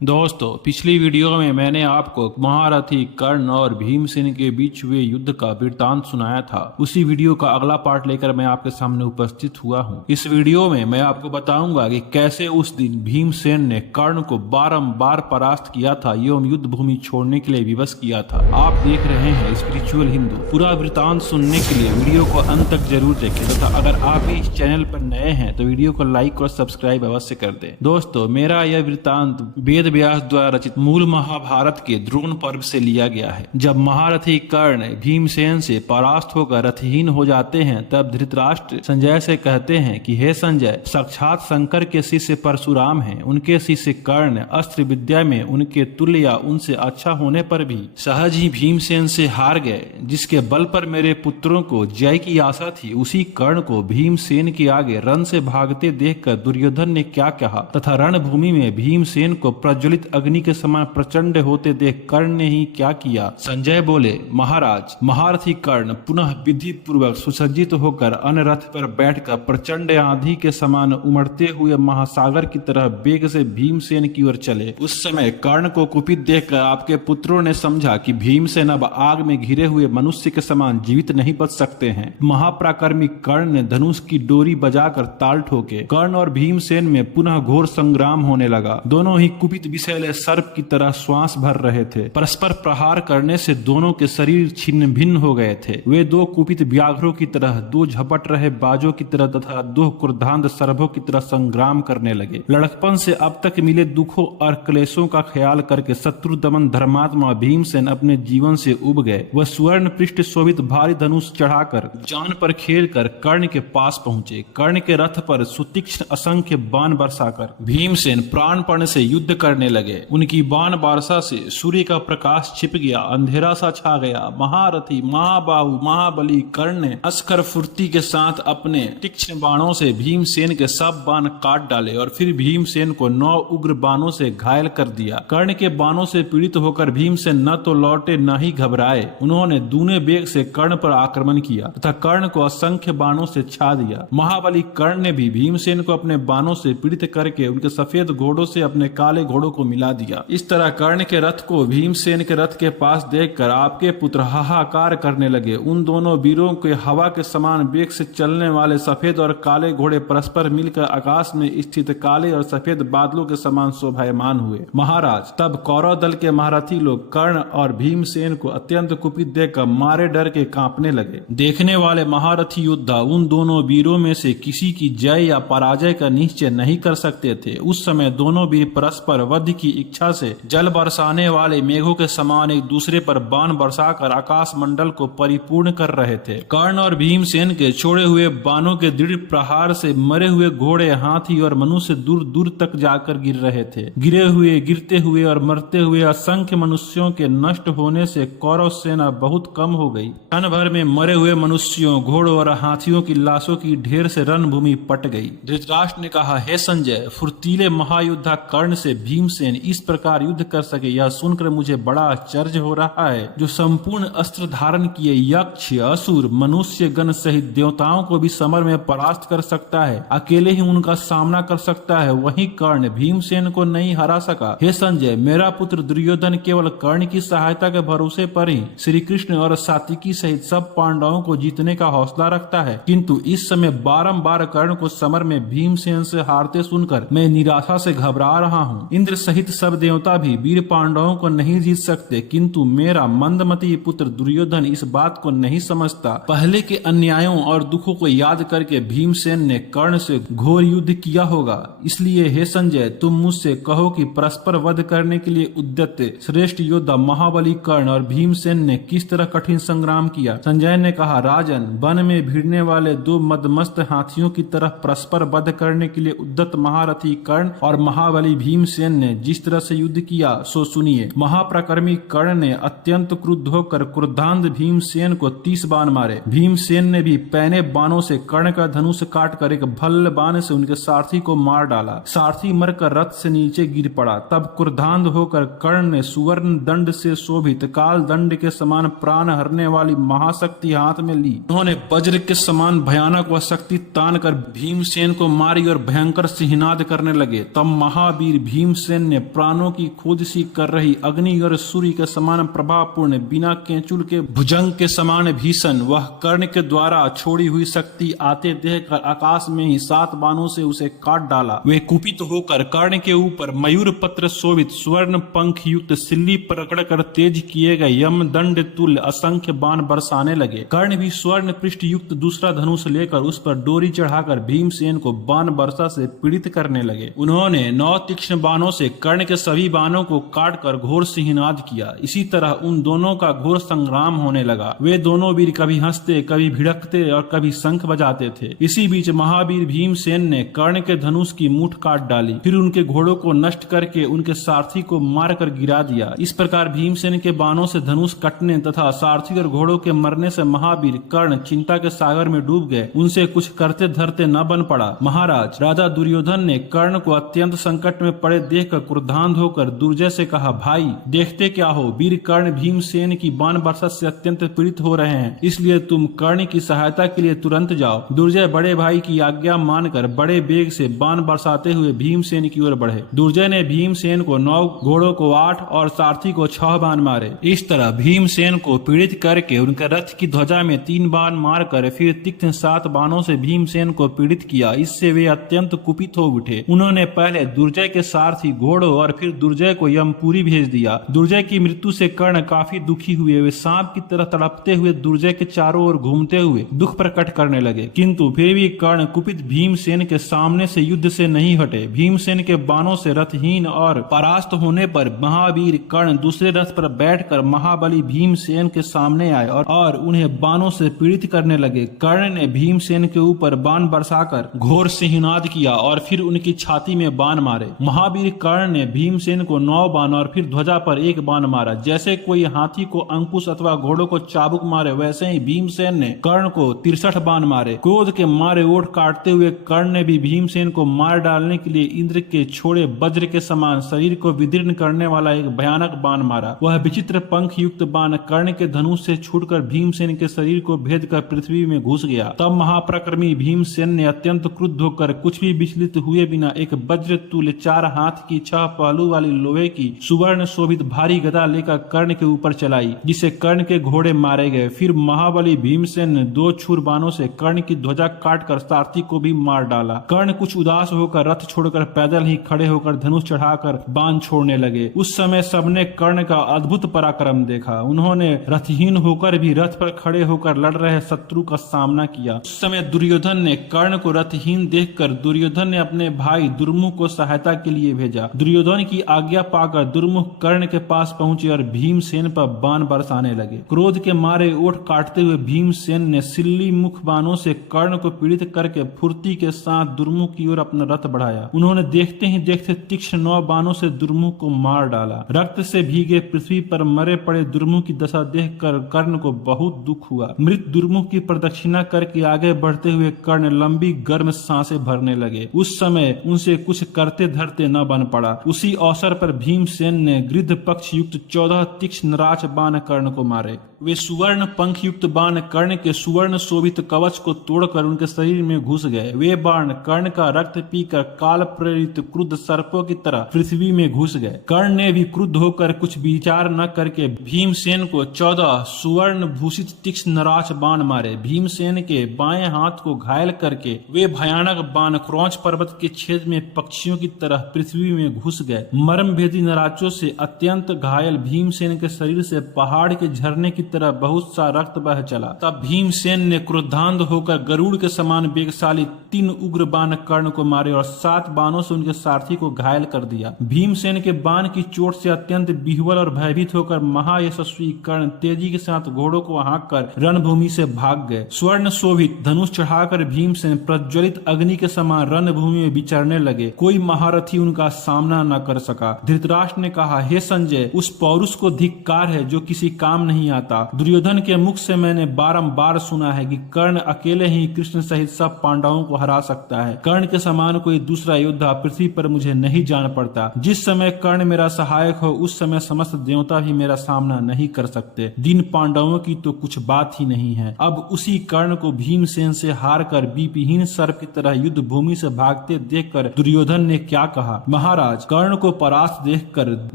दोस्तों, पिछली वीडियो में मैंने आपको महारथी कर्ण और भीमसेन के बीच हुए युद्ध का वृत्तांत सुनाया था। उसी वीडियो का अगला पार्ट लेकर मैं आपके सामने उपस्थित हुआ हूँ। इस वीडियो में मैं आपको बताऊंगा कि कैसे उस दिन भीमसेन ने कर्ण को बारंबार परास्त किया था एवं युद्ध भूमि छोड़ने के लिए विवश किया था। आप देख रहे हैं स्पिरिचुअल हिंदू। पूरा वृत्तांत सुनने के लिए वीडियो को अंत तक जरूर देखें तथा अगर आप भी इस चैनल पर नए हैं तो वीडियो को लाइक और सब्सक्राइब अवश्य कर दें। दोस्तों, मेरा यह वृत्तांत वेद व्यास द्वारा रचित मूल महाभारत के द्रोण पर्व से लिया गया है। जब महारथी कर्ण भीमसेन से परास्त होकर रथहीन हो जाते हैं तब धृतराष्ट्र संजय से कहते हैं कि हे संजय, साक्षात शंकर के शिष्य परशुराम हैं। उनके शिष्य कर्ण अस्त्र विद्या में उनके तुल्य या उनसे अच्छा होने पर भी सहज ही भीमसेन से हार गए। जिसके बल पर मेरे पुत्रों को जय की आशा थी, उसी कर्ण को भीमसेन के आगे रण से भागते देखकर दुर्योधन ने क्या कहा तथा रणभूमि में भीमसेन को प्रज्वलित अग्नि के समान प्रचंड होते देख कर्ण ने ही क्या किया। संजय बोले, महाराज, महारथी कर्ण पुनः विधि पूर्वक सुसज्जित होकर अन्य रथ पर बैठकर प्रचंड आंधी के समान उमड़ते हुए महासागर की तरह वेग से भीमसेन की ओर चले। उस समय कर्ण को कुपित देखकर आपके पुत्रों ने समझा कि भीमसेन अब आग में घिरे हुए मनुष्य के समान जीवित नहीं बच सकते हैं। महापराक्रमी कर्ण ने धनुष की डोरी बजाकर ताल ठोके। कर्ण और भीमसेन में पुनः घोर संग्राम होने लगा। दोनों ही कुपित विषैले सर्प की तरह श्वास भर रहे थे। परस्पर प्रहार करने से दोनों के शरीर छिन्न भिन्न हो गए थे। वे दो कुपित व्याघ्रों की तरह, दो झपट रहे बाजों की तरह तथा दो क्रोधांत सर्पों की तरह संग्राम करने लगे। लड़कपन से अब तक मिले दुखों और क्लेशों का ख्याल करके शत्रु दमन धर्मात्मा भीमसेन अपने जीवन से उब गए। वह स्वर्ण पृष्ठ शोभित भारी धनुष चढ़ाकर जान पर खेलकर कर्ण के पास पहुंचे। कर्ण के रथ पर सुतीक्ष्ण असंख्य बाण बरसाकर भीमसेन प्राणपण से युद्ध करने लगे। उनकी बाण वर्षा से सूर्य का प्रकाश छिप गया, अंधेरा सा छा गया। महारथी महाबाहु महाबली कर्ण ने अस्कर फुर्ती के साथ अपने तीक्ष्ण बाणों से भीमसेन के सब बाण काट डाले और फिर भीमसेन को 9 उग्र बाणों से घायल कर दिया। कर्ण के बाणों से पीड़ित होकर भीमसेन न तो लौटे न ही घबराए। उन्होंने दूने वेग से कर्ण पर आक्रमण किया तथा कर्ण को असंख्य बाणों से छा दिया। महाबली कर्ण ने भी भीमसेन को अपने बाणों से पीड़ित करके उनके सफेद घोड़ों से अपने काले घोड़ों को मिला दिया। इस तरह कर्ण के रथ को भीमसेन के रथ के पास देखकर आपके पुत्र हाहाकार करने लगे। उन दोनों वीरों के हवा के समान वेग से चलने वाले सफेद और काले घोड़े परस्पर मिलकर आकाश में स्थित काले और सफेद बादलों के समान शोभायमान हुए। महाराज, तब कौरव दल के महारथी लोग कर्ण और भीमसेन को अत्यंत कुपित देखकर मारे डर के कांपने लगे। देखने वाले महारथी योद्धा उन दोनों वीरों में से किसी की जय या पराजय का निश्चय नहीं कर सकते थे। उस समय दोनों वीर परस्पर वध की इच्छा से जल बरसाने वाले मेघों के समान एक दूसरे पर बाण बरसाकर आकाश मंडल को परिपूर्ण कर रहे थे। कर्ण और भीमसेन के छोड़े हुए बाणों के दृढ़ प्रहार से मरे हुए घोड़े, हाथी और मनुष्य दूर दूर तक जाकर गिर रहे थे। गिरे हुए, गिरते हुए और मरते हुए असंख्य मनुष्यों के नष्ट होने से कौरव सेना बहुत कम हो गई। क्षण भर में मरे हुए मनुष्यों, घोड़ों और हाथियों की लाशों की ढेर से रणभूमि पट गई। धृतराष्ट्र ने कहा, हे संजय, फुर्तीले महायोद्धा कर्ण से भीमसेन इस प्रकार युद्ध कर सके यह सुनकर मुझे बड़ा आश्चर्य हो रहा है। जो संपूर्ण अस्त्र धारण किए यक्ष, असुर, मनुष्य गण सहित देवताओं को भी समर में परास्त कर सकता है, अकेले ही उनका सामना कर सकता है, वही कर्ण भीमसेन को नहीं हरा सका। हे संजय, मेरा पुत्र दुर्योधन केवल कर्ण की सहायता के भरोसे पर ही श्री कृष्ण और सात्विकी सहित सब पांडवों को जीतने का हौसला रखता है, किंतु इस समय बारंबार कर्ण को समर में भीमसेन से हारते सुनकर मैं निराशा से घबरा रहा हूँ। इंद्र सहित सब देवता भी वीर पांडवों को नहीं जीत सकते, किंतु मेरा मंदमती पुत्र दुर्योधन इस बात को नहीं समझता। पहले के अन्यायों और दुखों को याद करके भीमसेन ने कर्ण से घोर युद्ध किया होगा। इसलिए हे संजय, तुम मुझसे कहो कि परस्पर वध करने के लिए उद्यत श्रेष्ठ योद्धा महाबली कर्ण और भीमसेन ने किस तरह कठिन संग्राम किया। संजय ने कहा, राजन, वन में भिड़ने वाले दो मदमस्त हाथियों की तरह परस्पर वध करने के लिए उद्यत महारथी कर्ण और महाबली भीमसेन ने जिस तरह से युद्ध किया सो सुनिए। महाप्रकर्मी कर्ण ने अत्यंत क्रुद्ध होकर क्रोधांत भीमसेन को 30 बाण मारे। भीमसेन ने भी पैने बाणों से कर्ण का धनुष काटकर एक भल्ल बाण से उनके सारथी को मार डाला। सारथी मरकर रथ से नीचे गिर पड़ा। तब क्रोधांत होकर कर्ण ने सुवर्ण दंड से शोभित काल दंड के समान प्राण हरने वाली महाशक्ति हाथ में ली। उन्होंने वज्र के समान भयानक व शक्ति तान कर भीमसेन को मारी और भयंकर सिंहनाद करने लगे। तब महावीर भीमसेन भीमसेन ने प्राणों की खोज सी कर रही अग्नि और सूर्य के समान प्रभावपूर्ण, बिना केंचुल के भुजंग के समान भीषण, वह कर्ण के द्वारा छोड़ी हुई शक्ति आते देखकर आकाश में ही 7 बाणों से उसे काट डाला। वे कुपित होकर कर्ण के ऊपर मयूर पत्र शोभित स्वर्ण पंख युक्त सिल्ली पकड़ कर तेज किए गए यमदंड तुल्य असंख्य बाण बरसाने लगे। कर्ण भी स्वर्ण पृष्ठ युक्त दूसरा धनुष लेकर उस पर डोरी चढ़ाकर भीमसेन को बाण वर्षा से पीड़ित करने लगे। उन्होंने 9 तीक्ष्ण बाणों से कर्ण के सभी बाणों को काटकर घोर सिंहनाद किया। इसी तरह उन दोनों का घोर संग्राम होने लगा। वे दोनों वीर कभी हंसते, कभी भिड़कते और कभी शंख बजाते थे। इसी बीच महावीर भीमसेन ने कर्ण के धनुष की मूठ काट डाली, फिर उनके घोड़ों को नष्ट करके उनके सारथी को मारकर गिरा दिया। इस प्रकार भीमसेन के बाणों से धनुष कटने तथा सारथी और घोड़ों के मरने से महावीर कर्ण चिंता के सागर में डूब गए। उनसे कुछ करते धरते न बन पड़ा। महाराज, राजा दुर्योधन ने कर्ण को अत्यंत संकट में पड़े देखकर क्रोधान्ध होकर दुर्जय से कहा, भाई देखते क्या हो, वीर कर्ण भीमसेन की बाण वर्षा से अत्यंत पीड़ित हो रहे हैं, इसलिए तुम कर्ण की सहायता के लिए तुरंत जाओ। दुर्जय बड़े भाई की आज्ञा मानकर बड़े बेग से बाण बरसाते हुए भीमसेन की ओर बढ़े। दुर्जय ने भीमसेन को 9, घोड़ों को 8 और सारथी को 6 बाण मारे। इस तरह भीमसेन को पीड़ित करके उनके रथ की ध्वजा में 3 बाण मारकर फिर तीक्ष्ण 7 बाणों से भीमसेन को पीड़ित किया। इससे वे अत्यंत कुपित हो उठे। उन्होंने पहले दुर्जय के सारथी, घोड़ों और फिर दुर्जय को यमपुरी भेज दिया। दुर्जय की मृत्यु से कर्ण काफी दुखी हुए। वे सांप की तरह तड़पते हुए दुर्जय के चारों ओर घूमते हुए दुख प्रकट करने लगे, किंतु फिर भी कर्ण कुपित भीमसेन के सामने से युद्ध से नहीं हटे। भीमसेन के बाणों से रथहीन और परास्त होने पर महावीर कर्ण दूसरे रथ पर बैठकर महाबली भीमसेन के सामने आए और उन्हें बाणों से पीड़ित करने लगे। कर्ण ने भीमसेन के ऊपर बाण बरसाकर घोर सिंहनाद किया और फिर उनकी छाती में बाण मारे। महावीर कर्ण ने भीमसेन को 9 बाण और फिर ध्वजा पर 1 बाण मारा। जैसे कोई हाथी को अंकुश अथवा घोड़ों को चाबुक मारे, वैसे ही भीमसेन ने कर्ण को 63 बाण मारे। क्रोध के मारे ओठ काटते हुए कर्ण ने भी भीमसेन को मार डालने के लिए इंद्र के छोड़े वज्र के समान शरीर को विदीर्ण करने वाला एक भयानक बाण मारा। वह विचित्र पंख युक्त बाण कर्ण के धनुष से छूटकर भीमसेन के शरीर को भेदकर पृथ्वी में घुस गया। तब महाप्रक्रमी भीमसेन ने अत्यंत क्रुद्ध होकर कुछ भी विचलित हुए बिना एक वज्र तुल्य 4 हाथ की 6 पहलू वाली लोहे की सुवर्ण शोभित भारी गदा लेकर कर्ण के ऊपर चलाई, जिसे कर्ण के घोड़े मारे गए। फिर महाबली भीमसेन ने 2 छुर बाणों से कर्ण की ध्वजा काटकर सारथी को भी मार डाला। कर्ण कुछ उदास होकर रथ छोड़कर पैदल ही खड़े होकर धनुष चढ़ाकर बाण छोड़ने लगे। उस समय सबने कर्ण का अद्भुत पराक्रम देखा। उन्होंने रथहीन होकर भी रथ पर खड़े होकर लड़ रहे शत्रु का सामना किया। उस समय दुर्योधन ने कर्ण को रथहीन देखकर दुर्योधन ने अपने भाई दुर्मुख को सहायता के लिए भेजा। दुर्योधन की आज्ञा पाकर दुर्मुख कर्ण के पास पहुंचे और भीमसेन पर बाण बरसाने लगे। क्रोध के मारे ओठ काटते हुए भीमसेन ने सिल्ली मुख बाणों से कर्ण को पीड़ित करके फुर्ती के साथ दुर्मुख की ओर अपना रथ बढ़ाया। उन्होंने देखते ही देखते तीक्ष्ण 9 बाणों से दुर्मुख को मार डाला। रक्त से भीगे पृथ्वी पर मरे पड़े दुर्मुख की दशा देखकर कर्ण को बहुत दुख हुआ। मृत दुर्मुख की प्रदक्षिणा करके आगे बढ़ते हुए कर्ण लंबी गर्म सांसें भरने लगे। उस समय उनसे कुछ करते धरते न बन पड़ा। उसी अवसर पर भीमसेन ने गृध्र पक्ष युक्त 14 तीक्ष्ण नराच बाण कर्ण को मारे। वे सुवर्ण पंख युक्त बाण कर्ण के सुवर्ण शोभित कवच को तोड़कर उनके शरीर में घुस गए। वे बाण कर्ण का रक्त पीकर काल प्रेरित क्रुद्ध सर्पों की तरह पृथ्वी में घुस गए। कर्ण ने भी क्रुद्ध होकर कुछ विचार न करके भीमसेन को 14 सुवर्ण भूषित तीक्ष्ण नराच बाण मारे। भीमसेन के बाएं हाथ को घायल करके वे भयानक बाण क्रौंच पर्वत के छेद में पक्षियों की तरह पृथ्वी में घुस गए। मर्म भेदी नराचों से अत्यंत घायल भीमसेन के शरीर से पहाड़ के झरने की तरह बहुत सा रक्त बह चला। तब भीमसेन ने क्रोधान्ध होकर गरुड़ के समान वेगशाली 3 उग्र बाण कर्ण को मारे और 7 बाणों से उनके सारथी को घायल कर दिया। भीमसेन के बाण की चोट से अत्यंत विह्वल और भयभीत होकर महायशस्वी कर्ण तेजी के साथ घोड़ों को हाँककर रणभूमि से भाग गए। स्वर्ण शोभित धनुष चढ़ाकर भीमसेन प्रज्वलित अग्नि के समान रणभूमि में विचरने लगे। कोई महारथी उनका सामना न कर सका। धृतराष्ट्र ने कहा, हे संजय, उस पौरुष को धिक्कार है जो किसी काम नहीं आता। था। दुर्योधन के मुख से मैंने बारंबार सुना है कि कर्ण अकेले ही कृष्ण सहित सब पांडवों को हरा सकता है। कर्ण के समान कोई दूसरा योद्धा पृथ्वी पर मुझे नहीं जान पड़ता। जिस समय कर्ण मेरा सहायक हो उस समय समस्त देवता भी मेरा सामना नहीं कर सकते। दिन पांडवों की तो कुछ बात ही नहीं है। अब उसी कर्ण को भीमसेन से हार कर बीपहीन सर्प की तरह युद्ध भूमि से भागते देखकर दुर्योधन ने क्या कहा, महाराज कर्ण को परास्त देखकर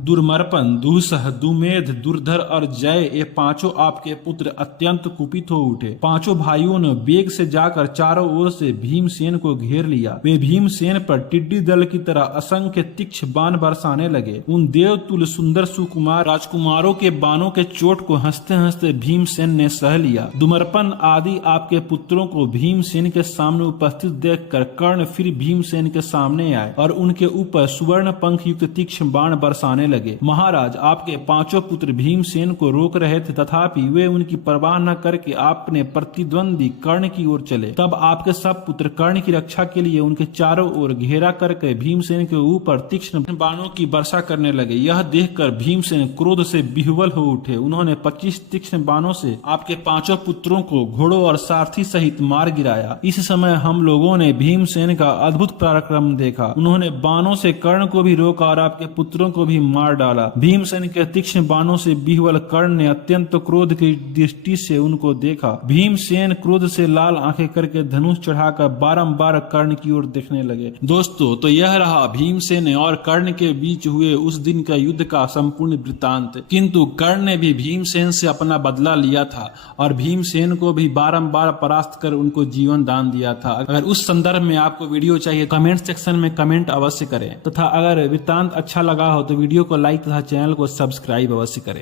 दुर्मर्पण, दुस्सह, दुमेध, दुर्धर और जय ये पांचों आपके पुत्र अत्यंत कुपित हो उठे। पांचों भाइयों ने वेग से जाकर चारों ओर से भीमसेन को घेर लिया। वे भीमसेन पर टिड्डी दल की तरह असंख्य तीक्ष्ण बाण बरसाने लगे। उन देवतुल्य सुंदर सुकुमार राजकुमारों के बाणों के चोट को हंसते हंसते भीमसेन ने सह लिया। दुमर्पण आदि आपके पुत्रों को भीमसेन के सामने उपस्थित देखकर कर्ण फिर भीमसेन के सामने आए और उनके ऊपर सुवर्ण पंख युक्त तीक्ष्ण बाण बरसाने लगे। महाराज आपके पांचों पुत्र भीमसेन को रोक रहे थे, तथापि वे उनकी परवाह न करके आपने प्रतिद्वंदी कर्ण की ओर चले। तब आपके सब पुत्र कर्ण की रक्षा के लिए उनके चारों ओर घेरा करके भीमसेन के ऊपर तीक्ष्ण बाणों की वर्षा करने लगे। यह देखकर भीमसेन क्रोध से विह्वल हो उठे। उन्होंने 25 तीक्ष्ण बाणों से आपके पांचों पुत्रों को घोड़ों और सारथी सहित मार गिराया। इस समय हम लोगों ने भीमसेन का अद्भुत पराक्रम देखा। उन्होंने बाणों से कर्ण को भी रोका और आपके पुत्रों को भी मार डाला। भीमसेन के तीक्ष्ण बाणों से विह्वल कर्ण ने अत्यंत क्रोध की दृष्टि से उनको देखा। भीमसेन क्रोध से लाल आंखें करके धनुष चढ़ाकर बारंबार कर्ण की ओर देखने लगे। दोस्तों, तो यह रहा भीमसेन और कर्ण के बीच हुए उस दिन का युद्ध का संपूर्ण वृत्तांत। किंतु कर्ण ने भी भीमसेन से अपना बदला लिया था और भीमसेन को भी बारंबार परास्त कर उनको जीवन दान दिया था। अगर उस संदर्भ में आपको वीडियो चाहिए कमेंट सेक्शन में कमेंट अवश्य करें, तथा अगर वृत्तांत अच्छा लगा हो तो वीडियो को लाइक तथा चैनल को सब्सक्राइब अवश्य करें।